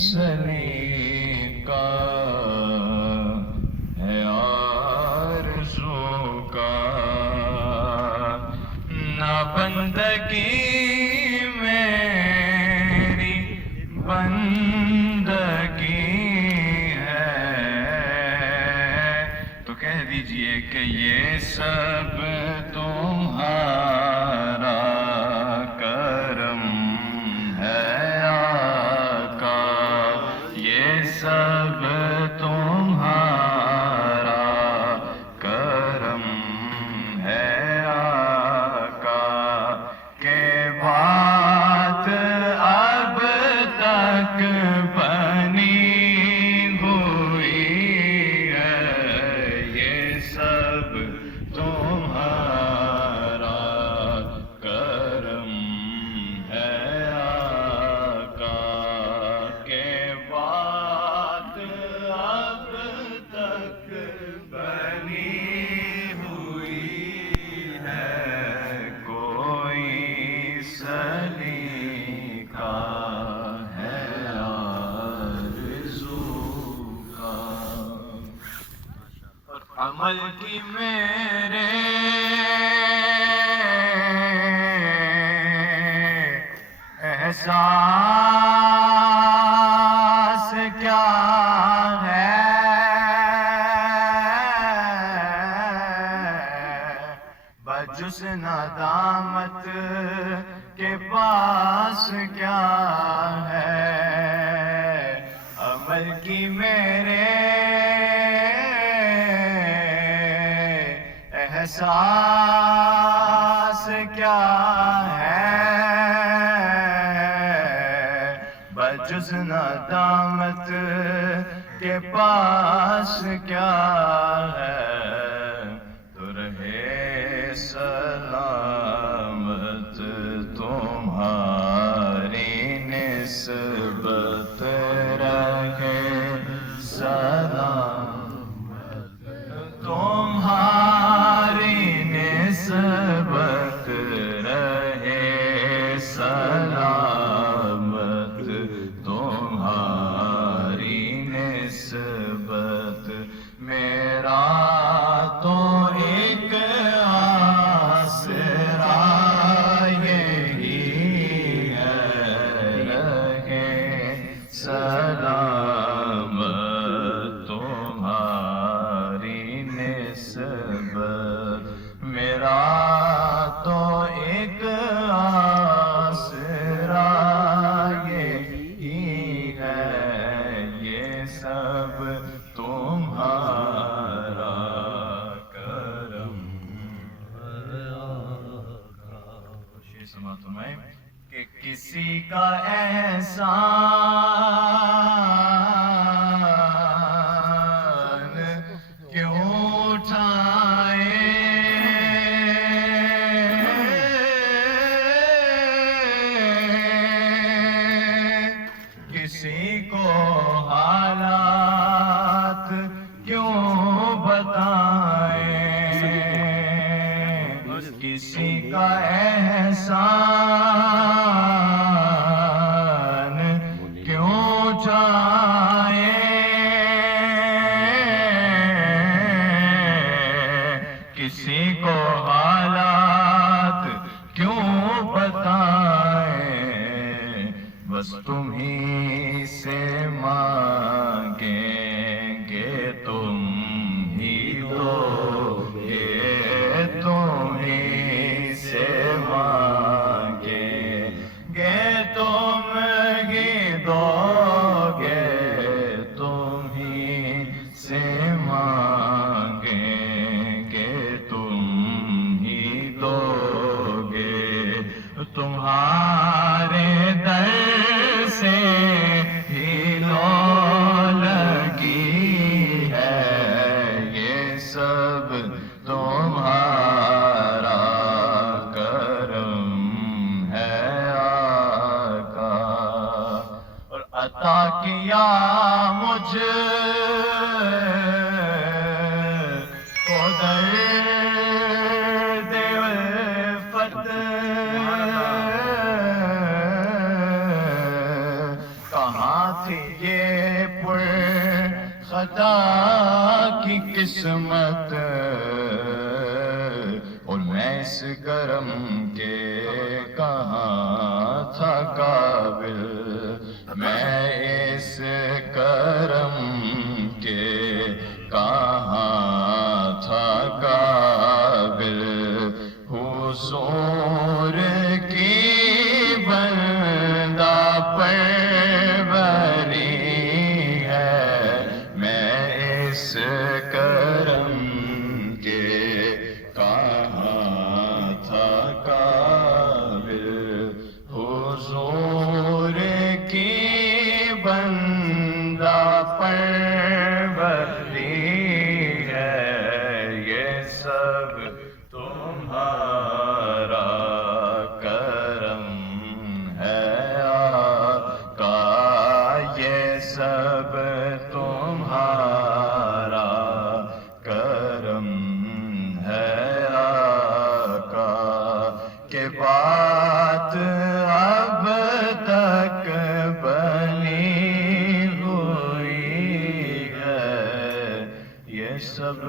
سلیقہ ہے آرزو کا، نہ بندگی میری بندگی ہے، تو کہہ دیجئے کہ یہ سب تمہارا کرم ہے آقا، یہ سب تمہارا کرم ہے آقا، کہ بات اب تک بنی ہوئی ہے، یہ سب تمہارا کرم ہے آقا، کہ بات اب تک بنی ہوئی ہے، کوئی سلیقہ ہے آرزو کا، اور عمل کی میرے احساس کیا ہے، بجز ندامت کے پاس کیا ہے، عمل کی میرے احساس کیا ہے، بجز ندامت کے پاس کیا ہے، تو رہے سلامت تمہاری نسبت، رہے سلامت تمہاری نسبت، رہے سلامت تمہاری نسبت، میرا تو ایک آسرا یہی ہے، رہے سلامت تمہاری نسبت، میرا تو ایک آسرا یہی ہے، یہ سب تمہارا کرم ہے آقا۔ یہ سماعت میں کہ کسی کا احسان کیوں اٹھائے، کسی کو حالات کیوں بتائیں، کسی کا احسان کیوں جائیں، کسی کو حالات کیوں بتائیں، بس تمہیں سے مانگیں گے تم ہی دو گے، تمہیں سے مانگیں گے تم ہی دو گے، تمہیں سے مانگیں گے تم ہی دو گے، تمہارے در سے ہی لو لگی ہے، یہ سب تمہارا کرم ہے آقا، اور عطا کیا مجھ کو درد الفت کا کہاں تھی یہ پر خطا کی قسمت، اور میں اس کرم کے کہاں تھا قابل، میں اس کرم کے کہاں تھا قابل، حضور کی بندہ پروری ہے، میں اس کرم کے کہاں تھا قابل، حضور کی بندہ پروری ہے، یہ سب تمہارا کرم ہے آقا، یہ سب تمہارا کرم ہے آقا، کہ بات اب تک بنی ہوئی ہے، یہ سب